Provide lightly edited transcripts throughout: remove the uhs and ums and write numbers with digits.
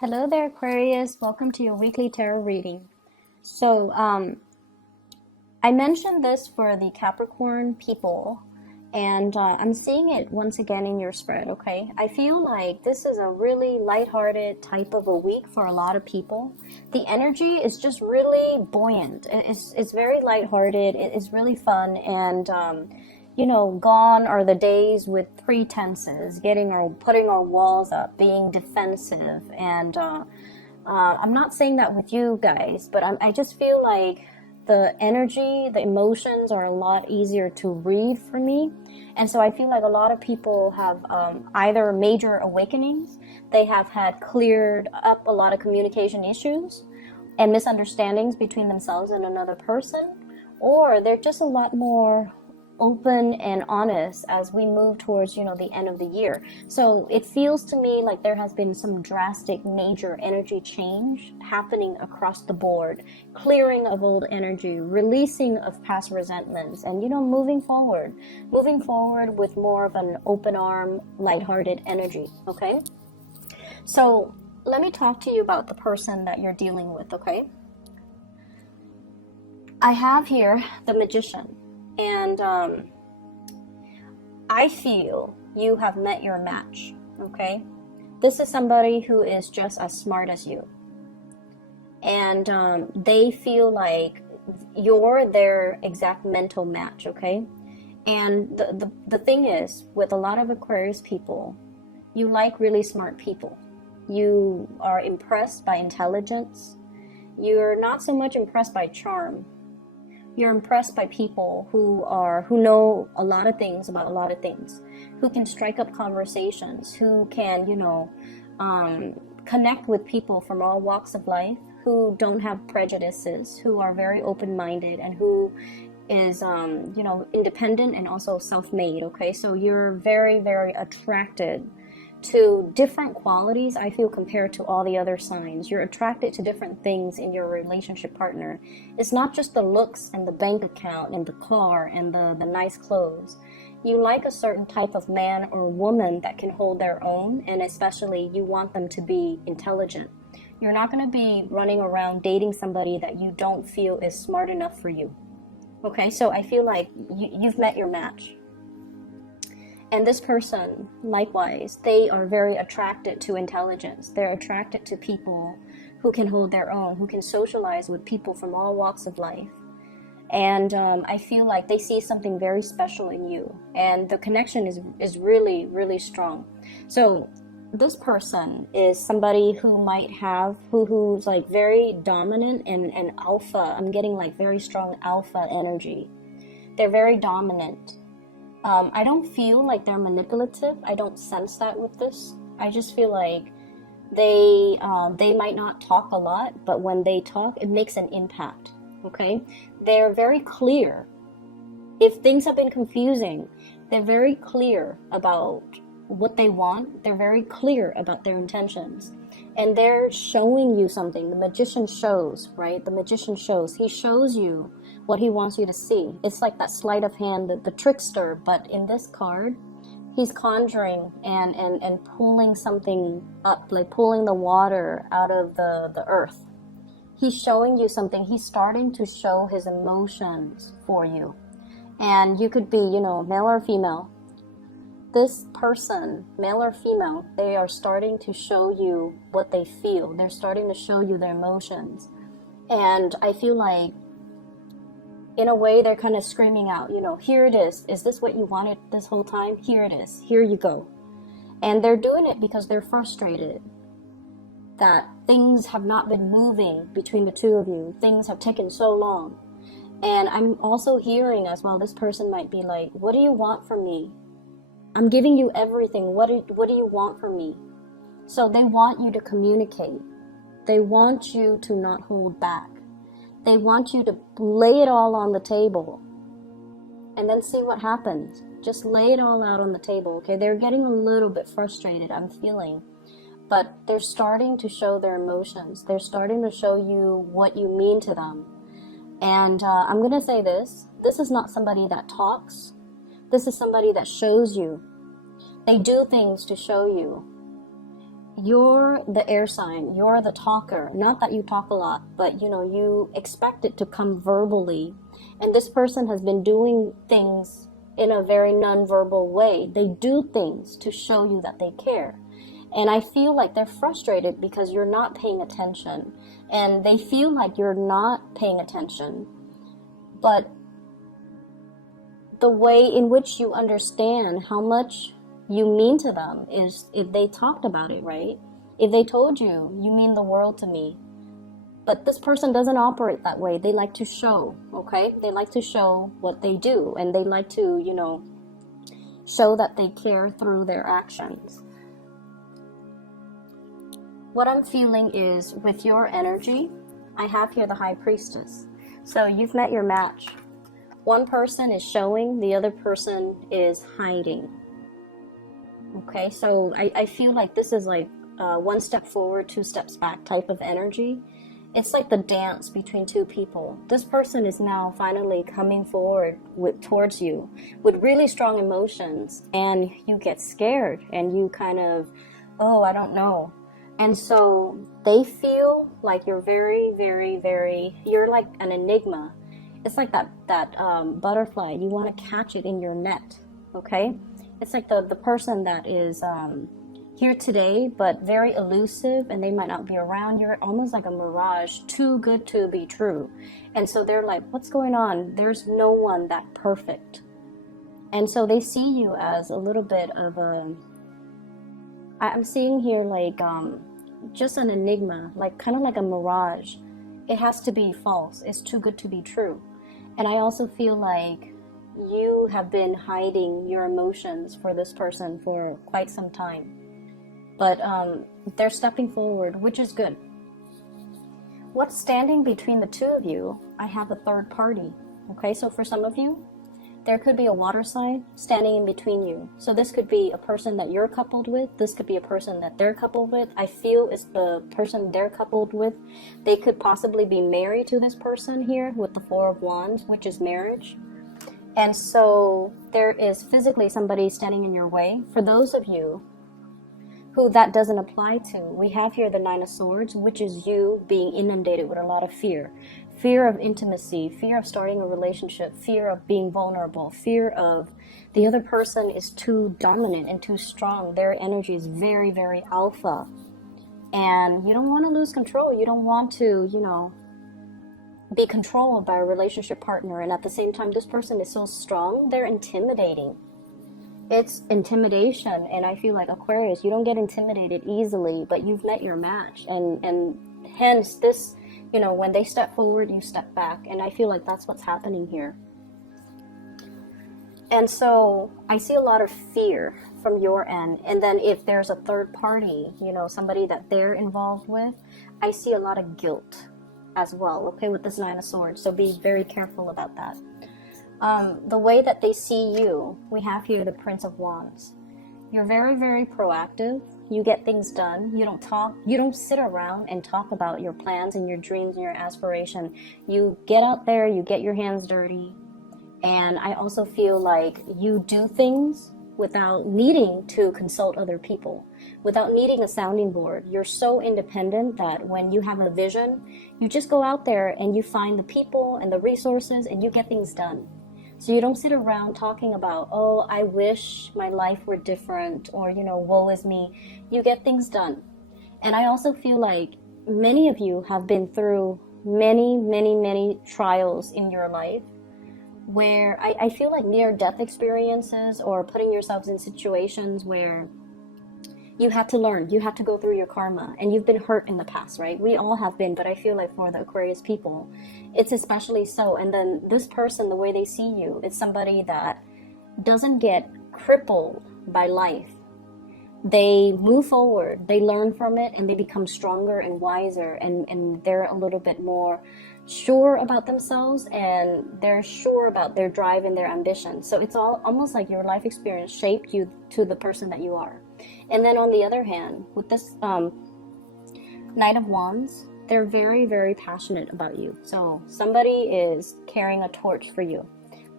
Hello there, Aquarius. Welcome to your weekly tarot reading. So, I mentioned this for the Capricorn people, and I'm seeing it once again in your spread, okay? I feel like this is a really lighthearted type of a week for a lot of people. The energy is just really buoyant. It's very lighthearted. It's really fun, and gone are the days with pretenses, putting our walls up, being defensive, and I'm not saying that with you guys, but I just feel like the energy, the emotions are a lot easier to read for me, and so I feel like a lot of people have either major awakenings, they have had cleared up a lot of communication issues and misunderstandings between themselves and another person, or they're just a lot more open and honest as we move towards the end of the year. So it feels to me like there has been some drastic major energy change happening across the board, clearing of old energy, releasing of past resentments, and moving forward with more of an open arm, lighthearted energy. Okay, so let me talk to you about the person that you're dealing with. Okay, I have here the Magician. And I feel you have met your match, okay? This is somebody who is just as smart as you. And they feel like you're their exact mental match, okay? And the thing is, with a lot of Aquarius people, you like really smart people. You are impressed by intelligence. You're not so much impressed by charm. You're impressed by people who know a lot of things about a lot of things, who can strike up conversations, who can, connect with people from all walks of life, who don't have prejudices, who are very open-minded, and who is, independent and also self-made, okay? So you're very, very attracted to different qualities, I feel, compared to all the other signs. You're attracted to different things in your relationship partner. It's not just the looks and the bank account and the car and the nice clothes. You like a certain type of man or woman that can hold their own, and especially you want them to be intelligent. You're not going to be running around dating somebody that you don't feel is smart enough for you. Okay, so I feel like you've met your match. And this person, likewise, they are very attracted to intelligence. They're attracted to people who can hold their own, who can socialize with people from all walks of life. And I feel like they see something very special in you. And the connection is really, really strong. So this person is somebody who might have, who's like very dominant and alpha. I'm getting like very strong alpha energy. They're very dominant. I don't feel like they're manipulative. I don't sense that with this. I just feel like they might not talk a lot, but when they talk, it makes an impact, okay? They're very clear. If things have been confusing, they're very clear about what they want. They're very clear about their intentions. And they're showing you something. The Magician shows, right? The Magician shows. He shows you what he wants you to see. It's like that sleight of hand, the trickster, but in this card, he's conjuring and pulling something up, like pulling the water out of the earth. He's showing you something. He's starting to show his emotions for you. And you could be, male or female. This person, male or female, they are starting to show you what they feel. They're starting to show you their emotions. And I feel like, in a way, they're kind of screaming out, here it is. Is this what you wanted this whole time? Here it is. Here you go. And they're doing it because they're frustrated that things have not been moving between the two of you. Things have taken so long. And I'm also hearing as well, this person might be like, what do you want from me? I'm giving you everything. What do you want from me? So they want you to communicate. They want you to not hold back. They want you to lay it all on the table and then see what happens. Just lay it all out on the table, okay? They're getting a little bit frustrated, I'm feeling. But they're starting to show their emotions. They're starting to show you what you mean to them. And I'm going to say this. This is not somebody that talks. This is somebody that shows you. They do things to show you. you're the air sign, you're the talker. Not that you talk a lot, but you expect it to come verbally. And this person has been doing things in a very non-verbal way. They do things to show you that they care. And I feel like they're frustrated because you're not paying attention. And they feel like you're not paying attention. But the way in which you understand how much you mean to them is if they talked about it, right? If they told you, you mean the world to me. But this person doesn't operate that way. They like to show, okay? They like to show what they do. And they like to, show that they care through their actions. What I'm feeling is with your energy, I have here the High Priestess. So you've met your match. One person is showing, the other person is hiding. Okay, so I feel like this is like one step forward, two steps back type of energy. It's like the dance between two people. This person is now finally coming forward towards you with really strong emotions, and you get scared and you kind of, oh, I don't know. And so they feel like you're very, very, very, you're like an enigma. It's like that butterfly. You want to catch it in your net, okay? It's like the person that is here today, but very elusive, and they might not be around. You're almost like a mirage, too good to be true. And so they're like, what's going on? There's no one that perfect. And so they see you as a little bit of I'm seeing here like just an enigma, like kind of like a mirage. It has to be false. It's too good to be true. And I also feel like you have been hiding your emotions for this person for quite some time. But they're stepping forward, which is good. What's standing between the two of you? I have a third party. Okay, so for some of you, there could be a water sign standing in between you. So this could be a person that you're coupled with. This could be a person that they're coupled with. I feel it's the person they're coupled with. They could possibly be married to this person here with the Four of Wands, which is marriage. And so there is physically somebody standing in your way. For those of you who that doesn't apply to, we have here the Nine of Swords, which is you being inundated with a lot of fear. Fear of intimacy, fear of starting a relationship, fear of being vulnerable, fear of the other person is too dominant and too strong. Their energy is very, very alpha. And you don't want to lose control. You don't want to, be controlled by a relationship partner. And at the same time, this person is so strong, they're intimidating. It's intimidation, and I feel like Aquarius, you don't get intimidated easily, but you've met your match, and hence this, when they step forward, you step back, and I feel like that's what's happening here. And so I see a lot of fear from your end, and then if there's a third party, somebody that they're involved with, I see a lot of guilt as well, okay, with this Nine of Swords, so be very careful about that. The way that they see you, we have here the Prince of Wands. You're very, very proactive. You get things done. You don't talk. You don't sit around and talk about your plans and your dreams and your aspiration. You get out there, you get your hands dirty. And I also feel like you do things without needing to consult other people, without needing a sounding board. You're so independent that when you have a vision, you just go out there and you find the people and the resources and you get things done. So you don't sit around talking about, oh, I wish my life were different, or, woe is me. You get things done. And I also feel like many of you have been through many, many, many trials in your life where I feel like near-death experiences or putting yourselves in situations where you had to learn, you had to go through your karma, and you've been hurt in the past, right? We all have been, but I feel like for the Aquarius people, it's especially so. And then this person, the way they see you, it's somebody that doesn't get crippled by life. They move forward, they learn from it, and they become stronger and wiser, and they're a little bit more sure about themselves, and they're sure about their drive and their ambition. So it's all almost like your life experience shaped you to the person that you are. And then on the other hand, with this Knight of Wands, they're very, very passionate about you. So somebody is carrying a torch for you.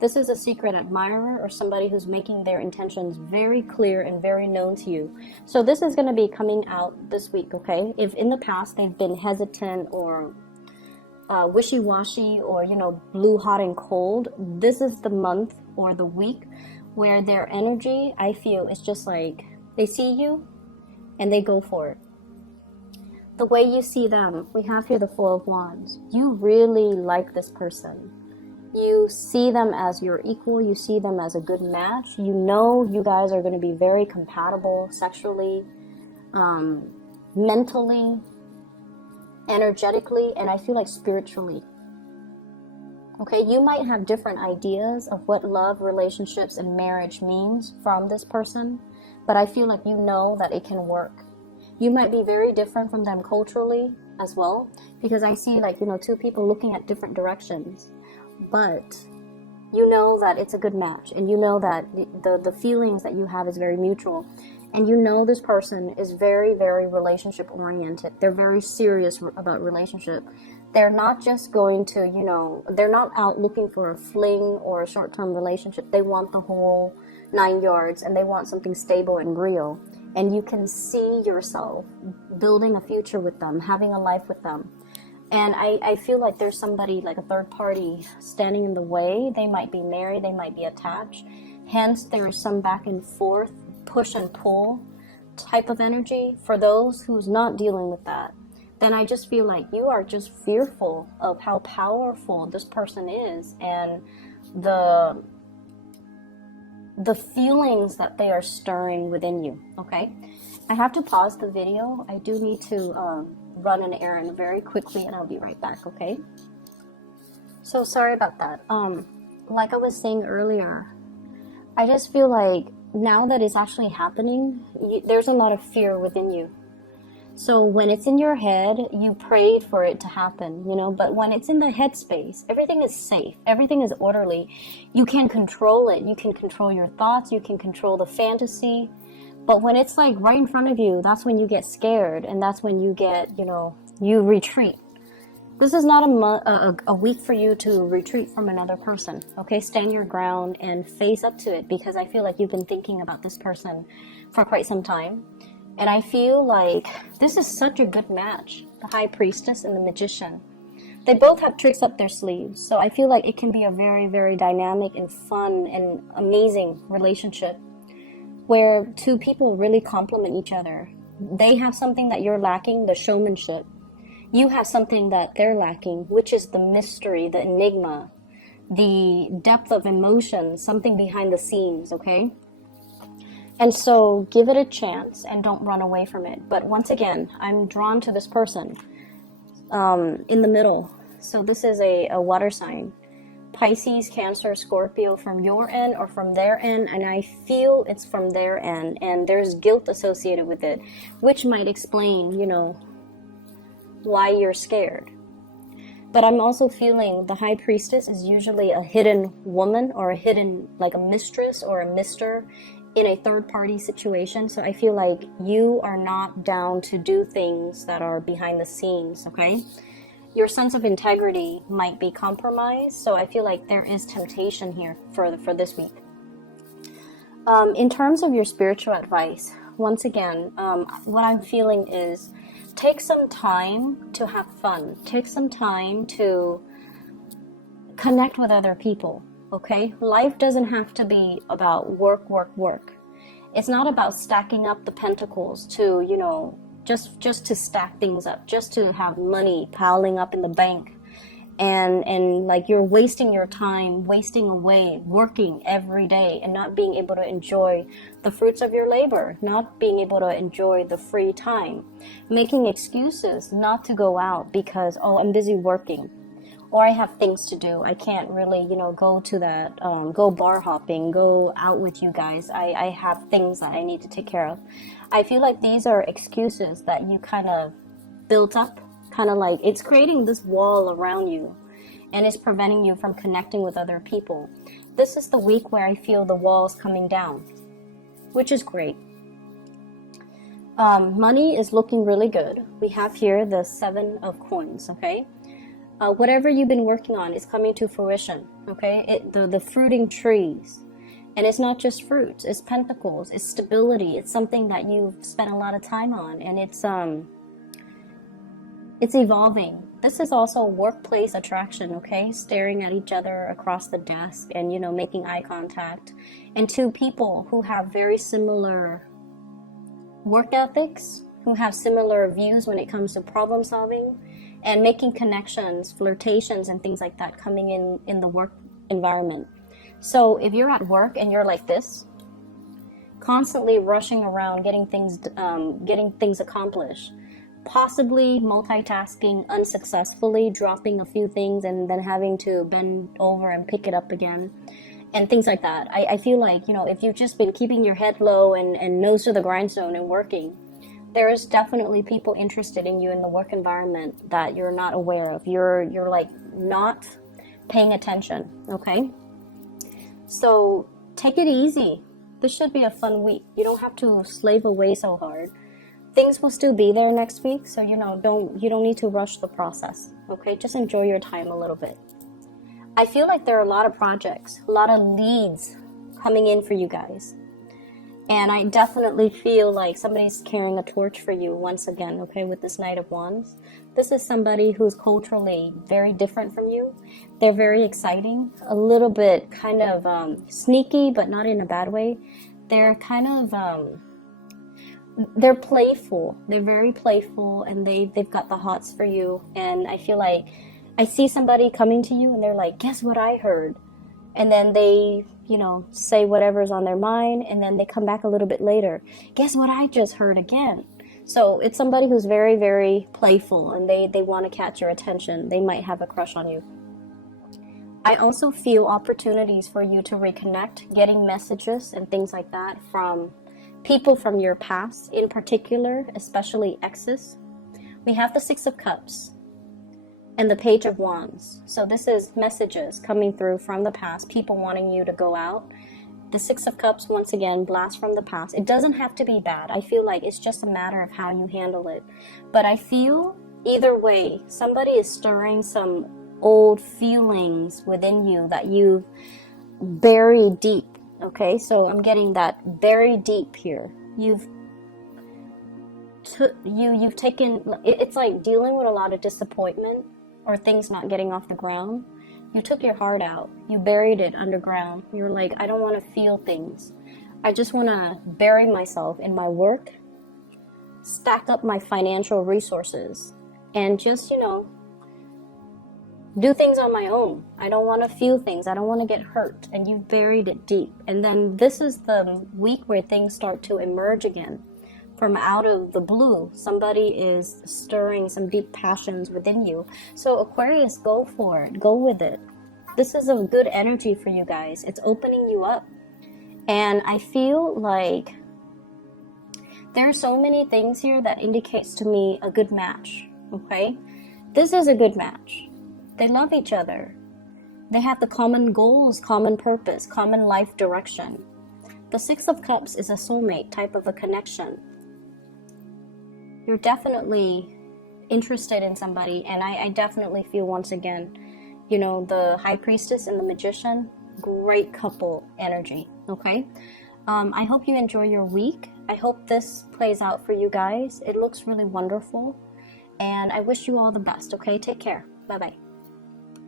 This is a secret admirer or somebody who's making their intentions very clear and very known to you. So this is going to be coming out this week, okay? If in the past they've been hesitant or wishy-washy or, you know, blue, hot, and cold, this is the month or the week where their energy, I feel, is just like they see you and they go for it. The way you see them, we have here the Four of Wands. You really like this person. You see them as your equal. You see them as a good match. You know you guys are going to be very compatible sexually, mentally, energetically, and I feel like spiritually. Okay, you might have different ideas of what love, relationships, and marriage means from this person, but I feel like you know that it can work. You might be very different from them culturally as well, because I see, like, you know, two people looking at different directions, but you know that it's a good match, and you know that the feelings that you have is very mutual, and you know this person is very, very relationship oriented. They're very serious about relationship. They're not just going to, you know, they're not out looking for a fling or a short-term relationship. They want the whole 9 yards, and they want something stable and real. And you can see yourself building a future with them, having a life with them. And I feel like there's somebody, like a third party, standing in the way. They might be married, they might be attached. Hence, there is some back and forth, push and pull type of energy. For those who's not dealing with that, then I just feel like you are just fearful of how powerful this person is and the feelings that they are stirring within you, okay? I have to pause the video. I do need to run an errand very quickly, and I'll be right back, okay? So sorry about that. Like I was saying earlier, I just feel like now that it's actually happening, there's a lot of fear within you. So when it's in your head, you prayed for it to happen, you know, but when it's in the headspace, everything is safe, everything is orderly. You can control it. You can control your thoughts. You can control the fantasy. But when it's like right in front of you, that's when you get scared, and that's when you get, you know, you retreat. This is not a week for you to retreat from another person, okay? Stand your ground and face up to it, because I feel like you've been thinking about this person for quite some time. And I feel like this is such a good match, the High Priestess and the Magician. They both have tricks up their sleeves, so I feel like it can be a very, very dynamic and fun and amazing relationship where two people really complement each other. They have something that you're lacking, the showmanship. You have something that they're lacking, which is the mystery, the enigma, the depth of emotion, something behind the scenes, okay? And so give it a chance and don't run away from it. But once again, I'm drawn to this person in the middle. So this is a water sign. Pisces, Cancer, Scorpio from your end or from their end. And I feel it's from their end. And there's guilt associated with it, which might explain, you know, why you're scared. But I'm also feeling the High Priestess is usually a hidden woman or a hidden, like a mistress or a mister in a third-party situation. So I feel like you are not down to do things that are behind the scenes, okay? Your sense of integrity might be compromised, so I feel like there is temptation here for this week. In terms of your spiritual advice, once again, what I'm feeling is take some time to have fun. Take some time to connect with other people. Okay, life doesn't have to be about work, work, work. It's not about stacking up the pentacles to, you know, just to stack things up, just to have money piling up in the bank. And like you're wasting your time, wasting away, working every day and not being able to enjoy the fruits of your labor, not being able to enjoy the free time, making excuses not to go out because, oh, I'm busy working. Or I have things to do. I can't really, you know, go to that, go bar hopping, go out with you guys. I have things that I need to take care of. I feel like these are excuses that you kind of built up, kind of like it's creating this wall around you and it's preventing you from connecting with other people. This is the week where I feel the walls coming down, which is great. Money is looking really good. We have here the 7 of coins, okay? Whatever you've been working on is coming to fruition, okay? The fruiting trees. And it's not just fruits, it's pentacles, it's stability, it's something that you've spent a lot of time on, and it's evolving. This is also workplace attraction, okay? Staring at each other across the desk and, you know, making eye contact. And two people who have very similar work ethics, who have similar views when it comes to problem solving and making connections, flirtations, and things like that coming in the work environment. So if you're at work and you're like this, constantly rushing around, getting things accomplished, possibly multitasking unsuccessfully, dropping a few things and then having to bend over and pick it up again, and things like that. I feel like, you know, if you've just been keeping your head low and nose to the grindstone and working, there is definitely people interested in you in the work environment that you're not aware of. You're like not paying attention, okay? So take it easy. This should be a fun week. You don't have to slave away so hard. Things will still be there next week, so you don't need to rush the process, okay? Just enjoy your time a little bit. I feel like there are a lot of projects, a lot of leads coming in for you guys. And I definitely feel like somebody's carrying a torch for you once again, okay, with this Knight of Wands. This is somebody who's culturally very different from you. They're very exciting, a little bit kind of sneaky, but not in a bad way. They're kind of, they're playful. They're very playful, and they've got the hots for you. And I feel like I see somebody coming to you and they're like, guess what I heard? And then they, you know, say whatever's on their mind, and then they come back a little bit later. Guess what I just heard again? So it's somebody who's very, very playful, and they want to catch your attention. They might have a crush on you. I also feel opportunities for you to reconnect, getting messages and things like that from people from your past, in particular, especially exes. We have the Six of Cups and the Page of Wands. So this is messages coming through from the past, people wanting you to go out. The Six of Cups, once again, blast from the past. It doesn't have to be bad. I feel like it's just a matter of how you handle it. But I feel either way, somebody is stirring some old feelings within you that you've buried deep. Okay, so I'm getting that buried deep here. You've taken, it's like dealing with a lot of disappointment or things not getting off the ground. You took your heart out. You buried it underground. You're like, I don't want to feel things. I just want to bury myself in my work, stack up my financial resources, and just, you know, do things on my own. I don't want to feel things. I don't want to get hurt. And you've buried it deep. And then this is the week where things start to emerge again. From out of the blue, somebody is stirring some deep passions within you. So Aquarius, go for it. Go with it. This is a good energy for you guys. It's opening you up. And I feel like there are so many things here that indicates to me a good match. Okay? This is a good match. They love each other. They have the common goals, common purpose, common life direction. The Six of Cups is a soulmate type of a connection. You're definitely interested in somebody, and I definitely feel, once again, you know, the High Priestess and the Magician, great couple energy, okay? I hope you enjoy your week. I hope this plays out for you guys. It looks really wonderful, and I wish you all the best, okay? Take care. Bye-bye.